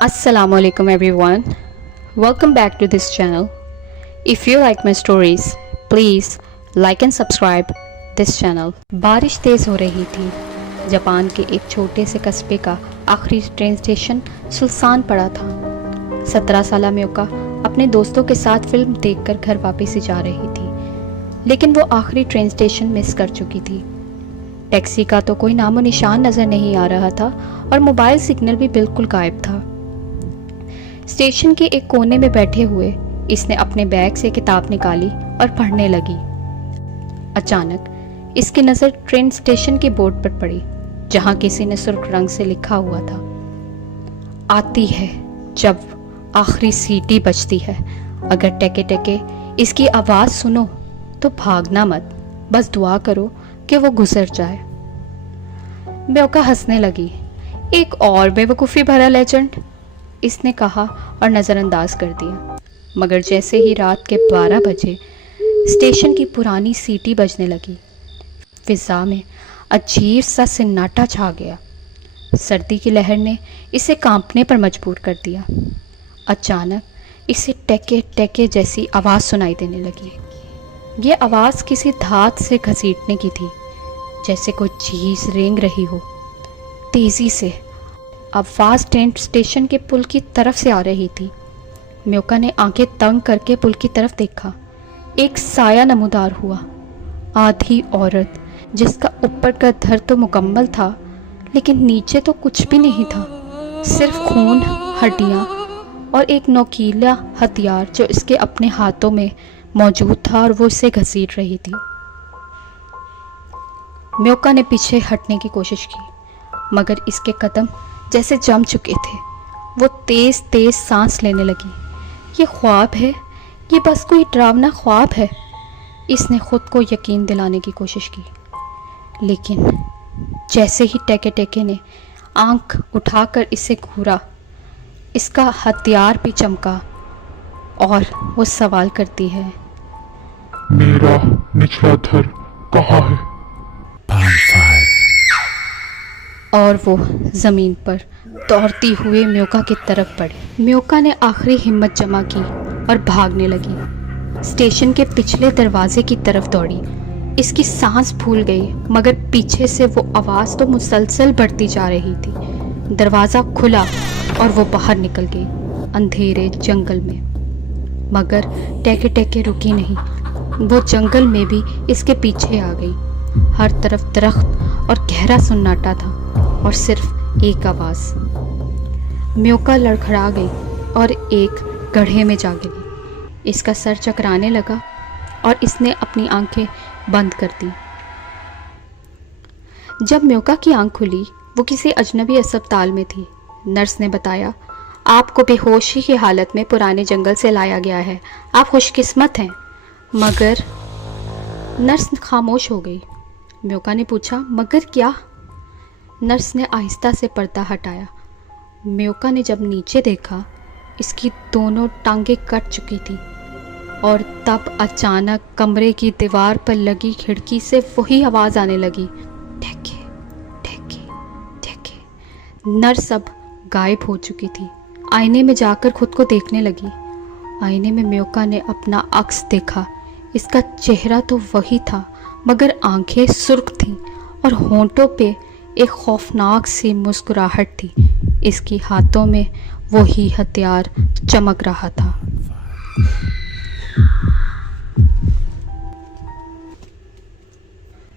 Assalamu alaikum everyone. Welcome back to this channel. If you like my stories, please like and subscribe this channel. बारिश तेज़ हो रही थी। Japan के एक छोटे से कस्बे का आखिरी ट्रेन स्टेशन सुनसान पड़ा था। 17 साला म्योका अपने दोस्तों के साथ फिल्म देखकर घर वापस जा रही थी, लेकिन वो आखिरी ट्रेन स्टेशन मिस कर चुकी थी। टैक्सी का तो कोई नामो निशान नज़र नहीं आ रहा था और मोबाइल सिग्नल भी बिल्कुल गायब था। स्टेशन के एक कोने में बैठे हुए इसने अपने बैग से किताब निकाली और पढ़ने लगी। अचानक इसकी नज़र ट्रेन स्टेशन के बोर्ड पर पड़ी, जहां किसी ने सुर्ख रंग से लिखा हुआ था, आती है जब आखिरी सीटी बजती है। अगर टेके टेके इसकी आवाज़ सुनो तो भागना मत, बस दुआ करो कि वो गुजर जाए। म्योका हंसने लगी। एक और बेवकूफ़ी भरा लेजेंड, इसने कहा और नज़रअंदाज कर दिया। मगर जैसे ही रात के 12 बजे स्टेशन की पुरानी सीटी बजने लगी, फिज़ा में अजीब सा सन्नाटा छा गया। सर्दी की लहर ने इसे कांपने पर मजबूर कर दिया। अचानक इसे टेके टेके जैसी आवाज़ सुनाई देने लगी। ये आवाज़ किसी धात से घसीटने की थी, जैसे कोई चीज़ रेंग रही हो। तेज़ी से आवाज़ ट्रेन स्टेशन के पुल की तरफ से आ रही थी। म्योका ने आंखें तंग करके पुल की तरफ देखा। एक साया नमूदार हुआ। आधी औरत, जिसका ऊपर का धड़ तो मुकम्मल था, लेकिन नीचे तो कुछ भी नहीं था, सिर्फ खून, हड्डियाँ और एक नोकीला हथियार जो इसके अपने हाथों में मौजूद था और वो इसे घसीट रही थी। म्योका ने पीछे हटने की कोशिश की, मगर इसके कदम जैसे जम चुके थे। वो तेज़ तेज़ सांस लेने लगी। ये ख्वाब है, ये बस कोई डरावना ख्वाब है, इसने खुद को यकीन दिलाने की कोशिश की। लेकिन जैसे ही टेके टेके ने आंख उठाकर इसे घूरा, इसका हथियार भी चमका और वो सवाल करती है, मेरा निचला धड़ कहाँ है? और वो ज़मीन पर दौड़ती हुए म्योका की तरफ बढ़ी। म्योका ने आखिरी हिम्मत जमा की और भागने लगी। स्टेशन के पिछले दरवाजे की तरफ दौड़ी। इसकी सांस फूल गई, मगर पीछे से वो आवाज़ तो मुसलसल बढ़ती जा रही थी। दरवाज़ा खुला और वो बाहर निकल गई अंधेरे जंगल में। मगर टेके टेके रुकी नहीं। वो जंगल में भी इसके पीछे आ गई। हर तरफ दरख्त और गहरा सन्नाटा था और सिर्फ एक आवाज़। म्योका लड़खड़ा गई और एक गड्ढे में जा गिरी। इसका सर चकराने लगा और इसने अपनी आंखें बंद कर दी। जब म्योका की आंख खुली, वो किसी अजनबी अस्पताल में थी। नर्स ने बताया, आपको बेहोशी की हालत में पुराने जंगल से लाया गया है, आप खुशकिस्मत हैं। मगर नर्स खामोश हो गई। म्योका ने पूछा, मगर क्या? नर्स ने आहिस्ता से पर्दा हटाया। म्योका ने जब नीचे देखा, इसकी दोनों टांगें कट चुकी थी और तब अचानक कमरे की दीवार पर लगी खिड़की से वही आवाज़ आने लगी, ठेके ठेके ठेके। नर्स अब गायब हो चुकी थी। आईने में जाकर खुद को देखने लगी। आईने में म्योका ने अपना अक्स देखा। इसका चेहरा तो वही था, मगर आंखें सुर्ख थीं और होंठों पे एक खौफनाक सी मुस्कुराहट थी। इसकी हाथों में वही हथियार चमक रहा था।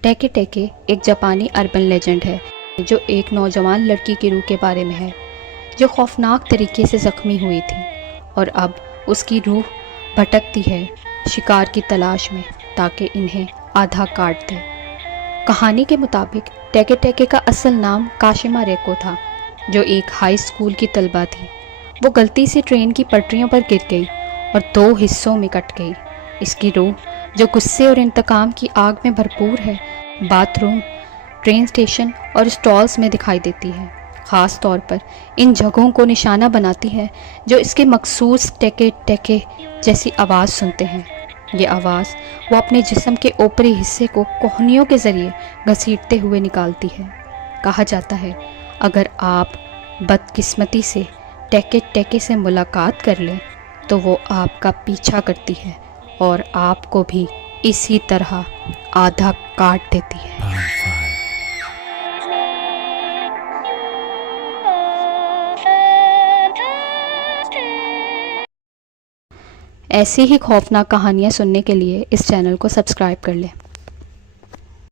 टेके टेके एक जापानी अर्बन लेजेंड है, जो एक नौजवान लड़की की रूह के बारे में है, जो खौफनाक तरीके से ज़ख्मी हुई थी और अब उसकी रूह भटकती है शिकार की तलाश में, ताकि इन्हें आधा काट दे। कहानी के मुताबिक टेके टेके का असल नाम काशिमा रेको था, जो एक हाई स्कूल की तलबा थी। वो गलती से ट्रेन की पटरियों पर गिर गई और 2 हिस्सों में कट गई। इसकी रूह, जो गुस्से और इंतकाम की आग में भरपूर है, बाथरूम, ट्रेन स्टेशन और स्टॉल्स में दिखाई देती है। ख़ास तौर पर इन जगहों को निशाना बनाती है जो इसके मखसूस टेके टेके जैसी आवाज़ सुनते हैं। ये आवाज़ वो अपने जिस्म के ऊपरी हिस्से को कोहनियों के ज़रिए घसीटते हुए निकालती है। कहा जाता है, अगर आप बदकिस्मती से ٹیکے ٹیکے سے ملاقات کر لیں تو وہ آپ کا پیچھا کرتی ہے اور آپ کو بھی اسی طرح آدھا کاٹ دیتی ہے۔ ایسی ہی خوفناک کہانیاں سننے کے لیے اس چینل کو سبسکرائب کر لیں۔